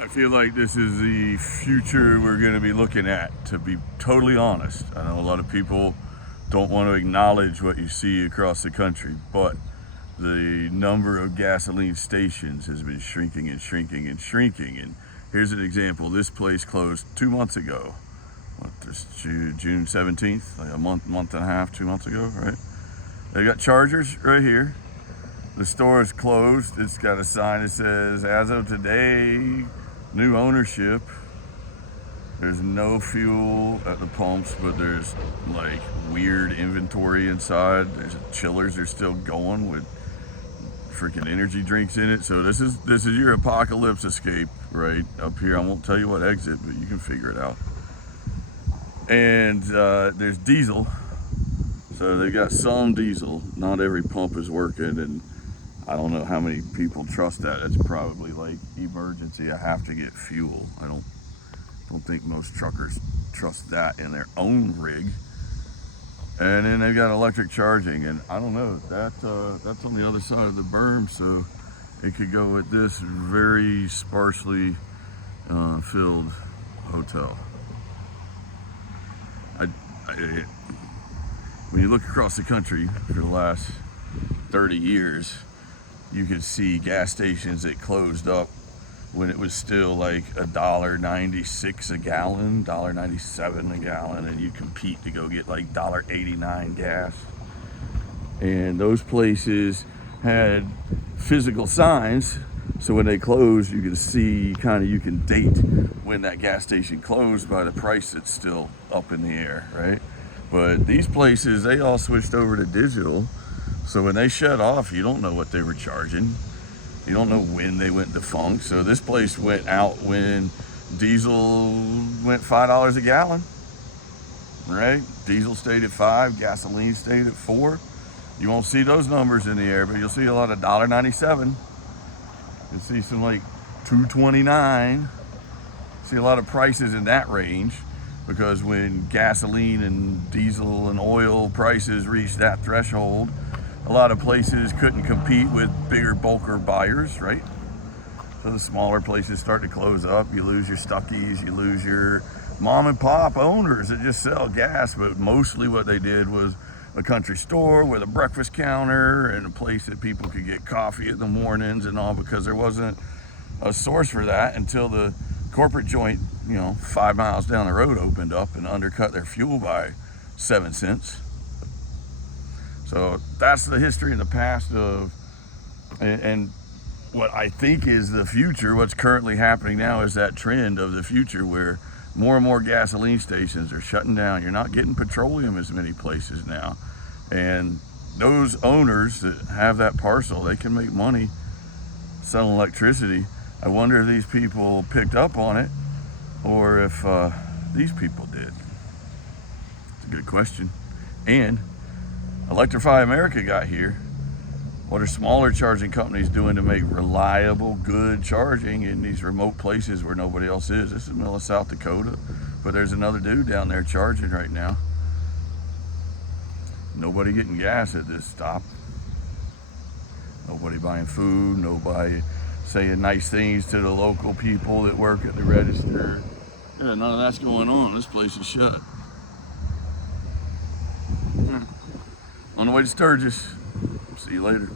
I feel like this is the future we're going to be looking at, to be totally honest. I know a lot of people don't want to acknowledge what you see across the country, but the number of gasoline stations has been shrinking and shrinking and shrinking. And here's an example. This place closed 2 months ago. June 17th, like a month and a half, 2 months ago, right? They got chargers right here. The store is closed. It's got a sign that says, as of today, new ownership. There's no fuel at the pumps, but there's like weird inventory inside. There's chillers are still going with freaking energy drinks in it. So this is your apocalypse escape right up here. I won't tell you what exit, but you can figure it out. And there's diesel. So they got some diesel. Not every pump is working, and I don't know how many people trust that. It's probably like emergency. I have to get fuel. I don't think most truckers trust that in their own rig. And then they've got electric charging, and I don't know, that's on the other side of the berm, so it could go with this very sparsely filled hotel. When you look across the country for the last 30 years, you could see gas stations that closed up when it was still like $1.96 a gallon, $1.97 a gallon, and you compete to go get like $1.89 gas. And those places had physical signs, so when they closed, you can see you can date when that gas station closed by the price that's still up in the air, right? But these places, they all switched over to digital. So when they shut off, you don't know what they were charging. You don't know when they went defunct. So this place went out when diesel went $5 a gallon, right? Diesel stayed at $5, gasoline stayed at $4. You won't see those numbers in the air, but you'll see a lot of $1.97. You'll see some like $2.29. See a lot of prices in that range, because when gasoline and diesel and oil prices reached that threshold, a lot of places couldn't compete with bigger bulker buyers, right? So the smaller places start to close up. You lose your Sturgis, you lose your mom and pop owners that just sell gas, but mostly what they did was a country store with a breakfast counter and a place that people could get coffee in the mornings and all, because there wasn't a source for that until the corporate joint, 5 miles down the road opened up and undercut their fuel by 7 cents. So that's the history and the past of, and what I think is the future. What's currently happening now is that trend of the future where more and more gasoline stations are shutting down. You're not getting petroleum as many places now. And those owners that have that parcel, they can make money selling electricity. I wonder if these people picked up on it, or if these people did. It's a good question. And Electrify America got here. What are smaller charging companies doing to make reliable, good charging in these remote places where nobody else is? This is the middle of South Dakota, but there's another dude down there charging right now. Nobody getting gas at this stop. Nobody buying food, nobody saying nice things to the local people that work at the register. Yeah, none of that's going on. This place is shut. On the way to Sturgis. See you later.